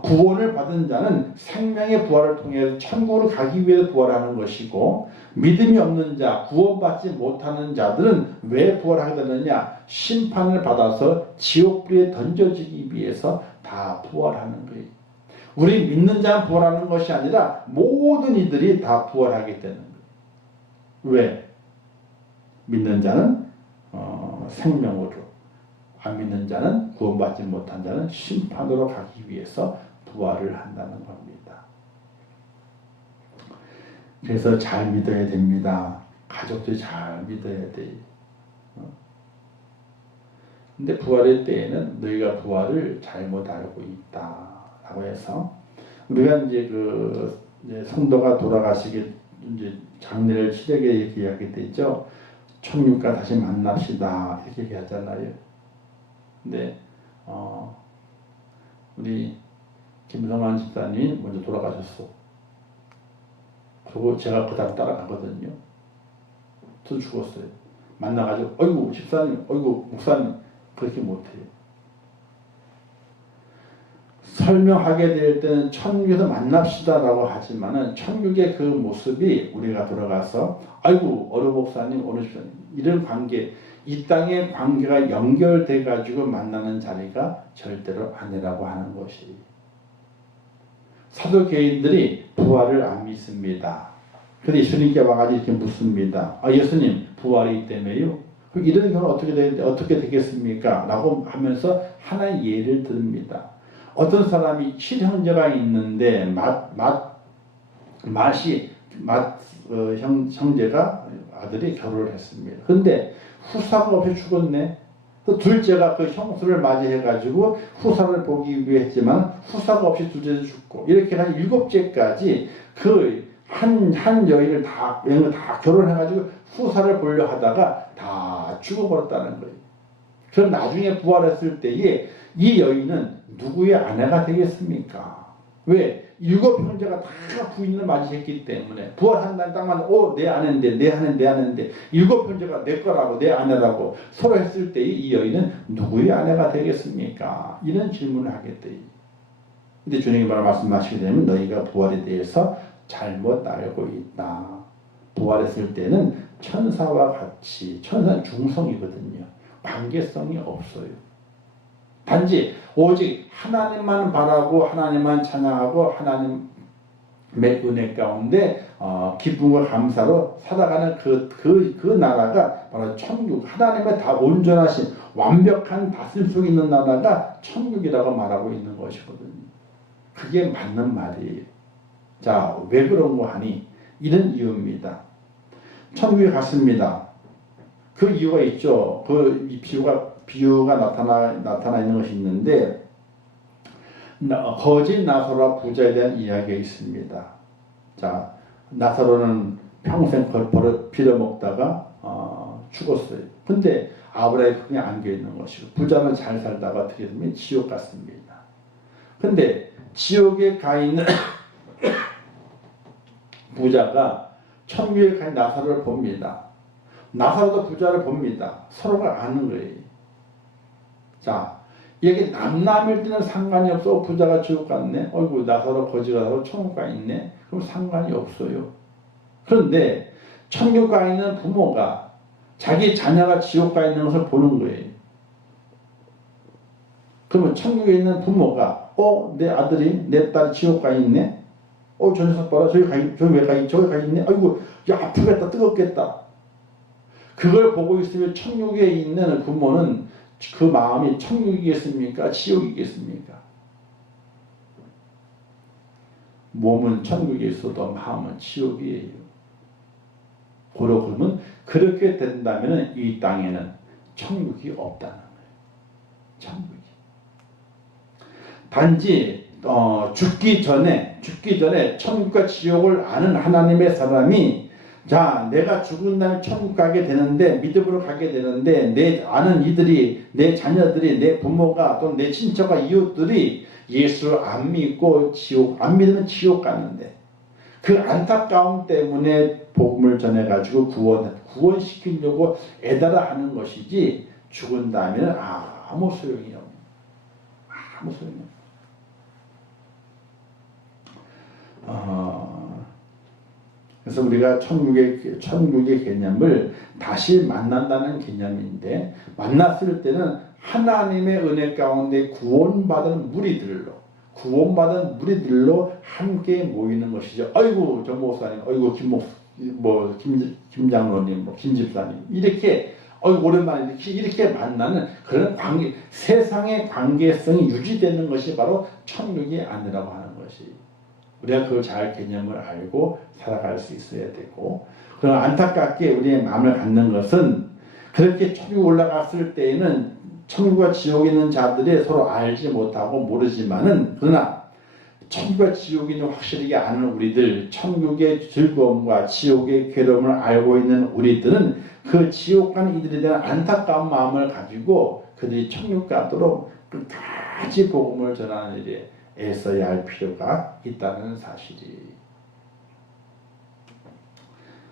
구원을 받은 자는 생명의 부활을 통해 천국으로 가기 위해 부활하는 것이고 믿음이 없는 자, 구원받지 못하는 자들은 왜 부활하게 되느냐? 심판을 받아서 지옥불에 던져지기 위해서 다 부활하는 거예요. 우리 믿는 자만 부활하는 것이 아니라 모든 이들이 다 부활하게 되는 거예요. 왜? 믿는 자는 생명으로, 안 믿는 자는 구원받지 못한 자는 심판으로 가기 위해서 부활을 한다는 겁니다. 그래서 잘 믿어야 됩니다. 가족들이 잘 믿어야 돼요. 근데 부활의 때에는 너희가 부활을 잘못 알고 있다라고 해서 우리가 이제 성도가 돌아가시게 이제 장례를 치르게 이렇게 이야기 되죠. 천육과 다시 만납시다 이렇게 얘기하잖아요. 근데 우리 김성환 집사님이 먼저 돌아가셨어. 그리고 제가 그 다음 따라가거든요. 저 죽었어요. 만나가지고 어이구 집사님, 어이구 목사님 그렇게 못해요. 설명하게 될 때는 천국에서 만납시다라고 하지만은 천국의 그 모습이 우리가 돌아가서 아이고 어느 목사님, 어느 집사님 이런 관계, 이 땅의 관계가 연결돼 가지고 만나는 자리가 절대로 아니라고 하는 것이. 사도교인들이 부활을 안 믿습니다. 그런데 예수님께 와가지고 이렇게 묻습니다. 아, 예수님 부활이 있다며요? 그럼 이런 경우는 어떻게 되겠습니까? 라고 하면서 하나의 예를 듭니다. 어떤 사람이 7형제가 있는데 형제가 아들이 결혼을 했습니다. 근데 후사가 없이 죽었네. 또 둘째가 그 형수를 맞이해가지고 후사를 보기 위해 했지만 후사가 없이 둘째도 죽고 이렇게 한 7째까지 그 한 여인을 다 결혼해가지고 후사를 보려 하다가 다 죽어버렸다는 거예요. 그럼 나중에 부활했을 때에 이 여인은 누구의 아내가 되겠습니까? 왜? 7형제가 다 부인을 맞이했기 때문에 부활한다는 땅만 내 아내인데 내 아내인데 7형제가 내 거라고 내 아내라고 서로 했을 때 이 여인은 누구의 아내가 되겠습니까? 이런 질문을 하게 돼요. 근데 주님이 말씀하시게 되면 너희가 부활에 대해서 잘못 알고 있다. 부활했을 때는 천사와 같이, 천사는 중성이거든요. 관계성이 없어요. 단지 오직 하나님만 바라고 하나님만 찬양하고 하나님의 은혜 가운데 기쁨과 감사로 살아가는 그 나라가 바로 천국, 하나님의 다 온전하신 완벽한 다스림 속에 있는 나라가 천국이라고 말하고 있는 것이거든요. 그게 맞는 말이에요. 자, 왜 그런가 하니 이런 이유입니다. 천국에 갔습니다. 그 이유가 있죠. 그 비유가 나타나 있는 것이 있는데 거짓 나사로와 부자에 대한 이야기가 있습니다. 자, 나사로는 평생 빌어먹다가 죽었어요. 근데 아브라함이 그냥 안겨 있는 것이고 부자는 잘 살다가 어떻게 되면 지옥 갔습니다. 근데 지옥에 가 있는 부자가 천국에 가 있는 나사로를 봅니다. 나사로도 부자를 봅니다. 서로가 아는 거예요. 자, 이게 남남일 때는 상관이 없어. 부자가 지옥 갔네. 어이구 나사로 거지가 나서 천국 가 있네. 그럼 상관이 없어요. 그런데 천국 가 있는 부모가 자기 자녀가 지옥 가 있는 것을 보는 거예요. 그러면 천국에 있는 부모가 내 아들이 내 딸이 지옥 가 있네. 저 녀석 봐라. 저기 가 있네. 아이고 야 아프겠다. 뜨겁겠다. 그걸 보고 있으면 천국에 있는 부모는 그 마음이 천국이겠습니까? 지옥이겠습니까? 몸은 천국에 있어도 마음은 지옥이에요. 그러면 그렇게 된다면 이 땅에는 천국이 없다는 거예요. 천국이. 단지 죽기 전에 천국과 지옥을 아는 하나님의 사람이 자 내가 죽은 다음에 천국 가게 되는데 믿음으로 가게 되는데 내 아는 이들이 내 자녀들이 내 부모가 또 내 친척과 이웃들이 예수를 안 믿고 안 믿으면 지옥 가는데 그 안타까움 때문에 복음을 전해가지고 구원시키려고 애달아 하는 것이지 죽은 다음에는 아무 소용이 없는 아무 소용이 없는 그래서 우리가 천국의 개념을 다시 만난다는 개념인데 만났을 때는 하나님의 은혜 가운데 구원받은 무리들로 함께 모이는 것이죠. 아이고 저 목사님, 아이고 김 장로님, 김 집사님 이렇게 오랜만에 이렇게 만나는 그런 관계, 세상의 관계성이 유지되는 것이 바로 천국이 아니라고 하는 것이. 우리가 그걸 잘 개념을 알고 살아갈 수 있어야 되고, 그러나 안타깝게 우리의 마음을 갖는 것은 그렇게 천국 올라갔을 때에는 천국과 지옥에 있는 자들이 서로 알지 못하고 모르지만은 그러나 천국과 지옥이 있는 확실하게 아는 우리들, 천국의 즐거움과 지옥의 괴로움을 알고 있는 우리들은 그 지옥 간 이들에 대한 안타까운 마음을 가지고 그들이 천국 가도록 끝까지 복음을 전하는 일에 애써야 할 필요가 있다는 사실이.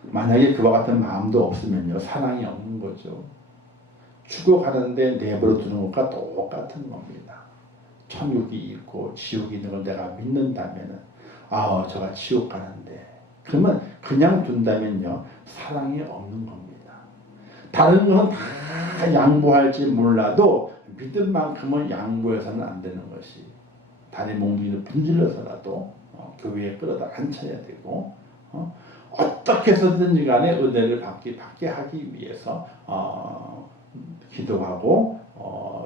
만약에 그와 같은 마음도 없으면요, 사랑이 없는 거죠. 죽어가는데 내버려 두는 것과 똑같은 겁니다. 천국이 있고 지옥이 있는 걸 내가 믿는다면은 저가 지옥 가는데 그러면 그냥 둔다면요, 사랑이 없는 겁니다. 다른 건 다 양보할지 몰라도 믿음만큼은 양보해서는 안 되는 것이. 다리 몽둥이를 분질러서라도 교회에 끌어다 앉혀야 되고 어떻게 해서든지 간에 은혜를 받게 하기 위해서 기도하고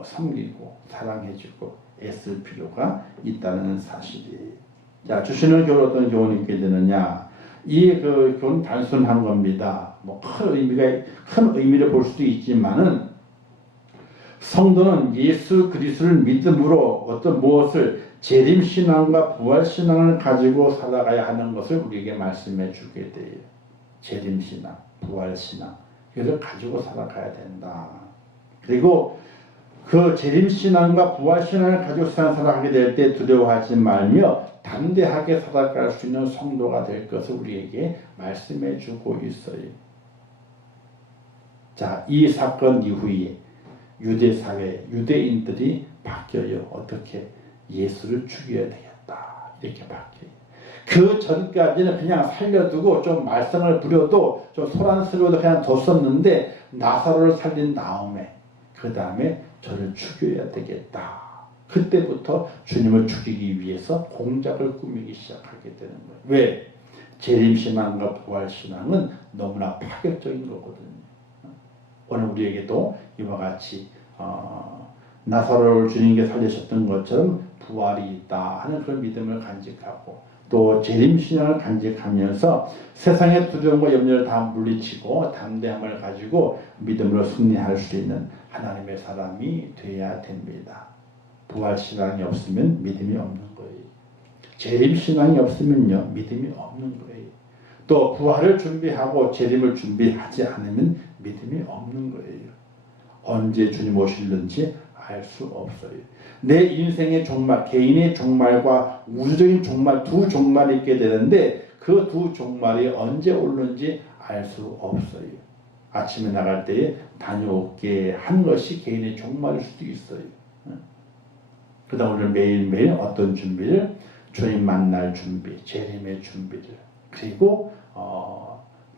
섬기고 사랑해주고 애쓸 필요가 있다는 사실이. 자, 주시는 교훈 어떤 교훈이 있게 되느냐? 이 교훈 단순한 겁니다. 큰 의미를 볼 수도 있지만은 성도는 예수 그리스도를 믿음으로 어떤 무엇을 재림신앙과 부활신앙을 가지고 살아가야 하는 것을 우리에게 말씀해 주게 돼요. 재림신앙, 부활신앙 이것을 가지고 살아가야 된다. 그리고 그 재림신앙과 부활신앙을 가지고 살아가게 될 때 두려워하지 말며 담대하게 살아갈 수 있는 성도가 될 것을 우리에게 말씀해 주고 있어요. 자, 이 사건 이후에 유대사회, 유대인들이 바뀌어요. 어떻게? 예수를 죽여야 되겠다. 이렇게 바뀌어요. 그 전까지는 그냥 살려두고 좀 말썽을 부려도 좀 소란스러워도 그냥 뒀었는데 나사로를 살린 다음에 그 다음에 저를 죽여야 되겠다. 그때부터 주님을 죽이기 위해서 공작을 꾸미기 시작하게 되는 거예요. 왜? 재림신앙과 부활신앙은 너무나 파격적인 거거든요. 오늘 우리에게도 이와 같이 나사로를 주님께 살리셨던 것처럼 부활이 있다 하는 그런 믿음을 간직하고 또 재림신앙을 간직하면서 세상의 두려움과 염려를 다 물리치고 담대함을 가지고 믿음으로 승리할 수 있는 하나님의 사람이 되어야 됩니다. 부활신앙이 없으면 믿음이 없는 거예요. 재림신앙이 없으면요, 믿음이 없는 거예요. 또 부활을 준비하고 재림을 준비하지 않으면 믿음이 없는 거예요. 언제 주님 오실는지 알 수 없어요. 내 인생의 종말, 개인의 종말과 우주적인 종말, 두 종말이 있게 되는데 그 두 종말이 언제 오는지 알 수 없어요. 아침에 나갈 때에 다녀올게 한 것이 개인의 종말일 수도 있어요. 그 다음 오늘 매일매일 어떤 준비를? 주님 만날 준비, 재림의 준비를, 그리고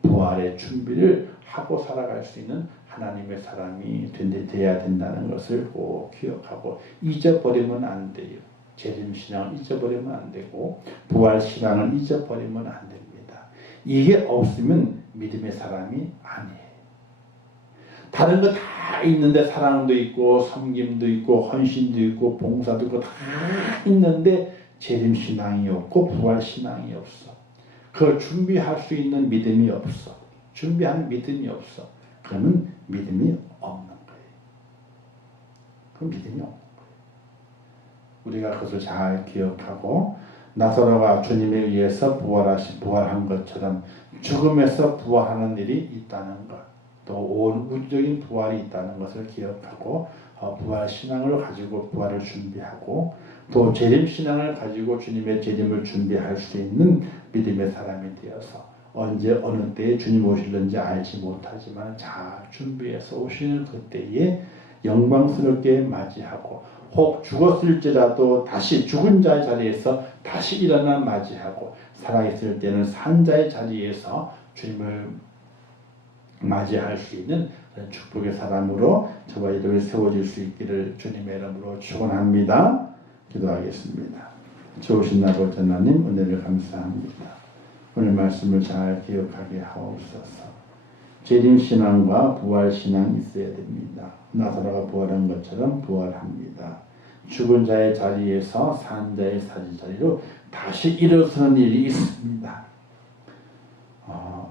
부활의 준비를 하고 살아갈 수 있는 하나님의 사람이 되어야 된다는 것을 꼭 기억하고 잊어버리면 안 돼요. 재림신앙을 잊어버리면 안 되고 부활신앙을 잊어버리면 안 됩니다. 이게 없으면 믿음의 사람이 아니에요. 다른 거 다 있는데 사랑도 있고 섬김도 있고 헌신도 있고 봉사도 있고 다 있는데 재림신앙이 없고 부활신앙이 없어. 그걸 준비할 수 있는 믿음이 없어. 준비하는 믿음이 없어. 그러면 믿음이 없는 거예요. 그 믿음이 없는 거예요. 우리가 그것을 잘 기억하고 나사로가 주님에 의해서 부활한 것처럼 죽음에서 부활하는 일이 있다는 것, 또 온 우주적인 부활이 있다는 것을 기억하고 부활 신앙을 가지고 부활을 준비하고 또 재림 신앙을 가지고 주님의 재림을 준비할 수 있는 믿음의 사람이 되어서 언제 어느 때에 주님 오실는지 알지 못하지만 잘 준비해서 오시는 그때에 영광스럽게 맞이하고 혹 죽었을지라도 다시 죽은 자의 자리에서 다시 일어나 맞이하고 살아있을 때는 산 자의 자리에서 주님을 맞이할 수 있는 그런 축복의 사람으로 저와 여러분이 세워질 수 있기를 주님의 이름으로 축원합니다. 기도하겠습니다. 좋으신 아버지 하나님 은혜를 감사합니다. 오늘 말씀을 잘 기억하게 하옵소서. 재림신앙과 부활신앙이 있어야 됩니다. 나사로가 부활한 것처럼 부활합니다. 죽은 자의 자리에서 산 자의 자리로 다시 일어서는 일이 있습니다.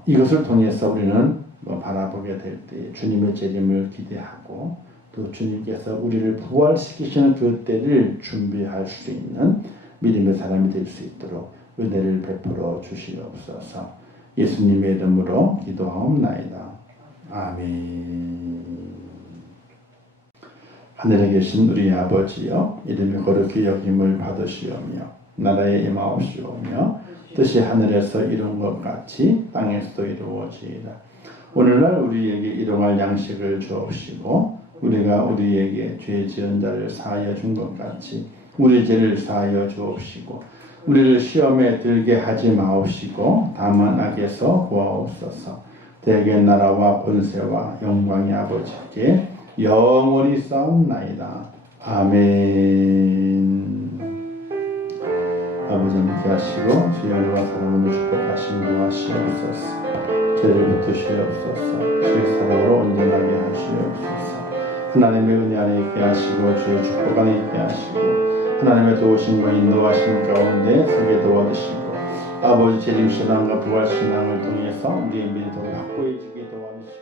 이것을 통해서 우리는 바라보게 될 때 주님의 재림을 기대하고 또 주님께서 우리를 부활시키시는 그 때를 준비할 수 있는 믿음의 사람이 될 수 있도록 은혜를 베풀어 주시옵소서. 예수님의 이름으로 기도하옵나이다. 아멘. 하늘에 계신 우리 아버지여, 이름이 거룩히 여김을 받으시오며 나라에 임하옵시오며 뜻이 하늘에서 이룬 것 같이 땅에서도 이루어지이다. 오늘날 우리에게 일용할 양식을 주옵시고 우리가 우리에게 죄 지은 자를 사하여 준 것 같이 우리 죄를 사하여 주옵시고 우리를 시험에 들게 하지 마옵시고 다만 악에서 구하옵소서. 대개 나라와 권세와 영광이 아버지께 영원히 싸움나이다. 아멘. 아버지 함께 하시고 주의 은혜와 사랑으로 축복하시며 하시옵소서. 죄를 붙으시옵소서. 주의 사랑으로 온전하게 하시옵소서. 하나님의 은혜 안에 있게 하시고 주의 축복 안에 있게 하시고 하나님의 도우심과 인도하심 가운데 서게 도와주시고 아버지 재림신앙과 부활신앙을 통해서 우리의 믿음을 확고해지게 도와주시고